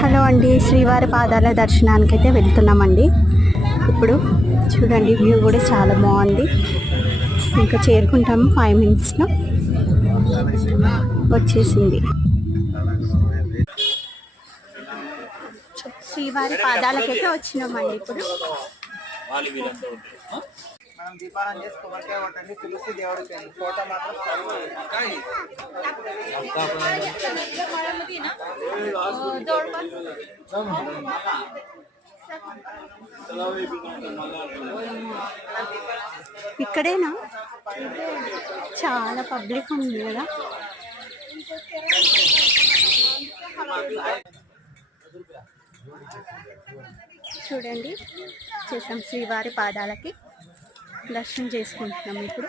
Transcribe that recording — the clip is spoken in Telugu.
హలో అండి, శ్రీవారి పాదాల దర్శనానికి అయితే వెళ్తున్నామండి. ఇప్పుడు చూడండి, వ్యూ కూడా చాలా బాగుంది. ఇంకా చేరుకుంటాము 5 minutesలో. వచ్చేసింది. శ్రీవారి పాదాలకైతే వచ్చినామండి. ఇప్పుడు మనం దీపారాయణ చేసి కొబ్బరికాయ కొట్టండి. తులసి దేవుడికి ఫోటో మాత్రం ఇక్కడేనా? చాలా పబ్లిక్ ఉంది కదా. చూడండి, చేసాం శ్రీవారి పాదాలకి దర్శనం చేసుకుంటున్నాం. ఇప్పుడు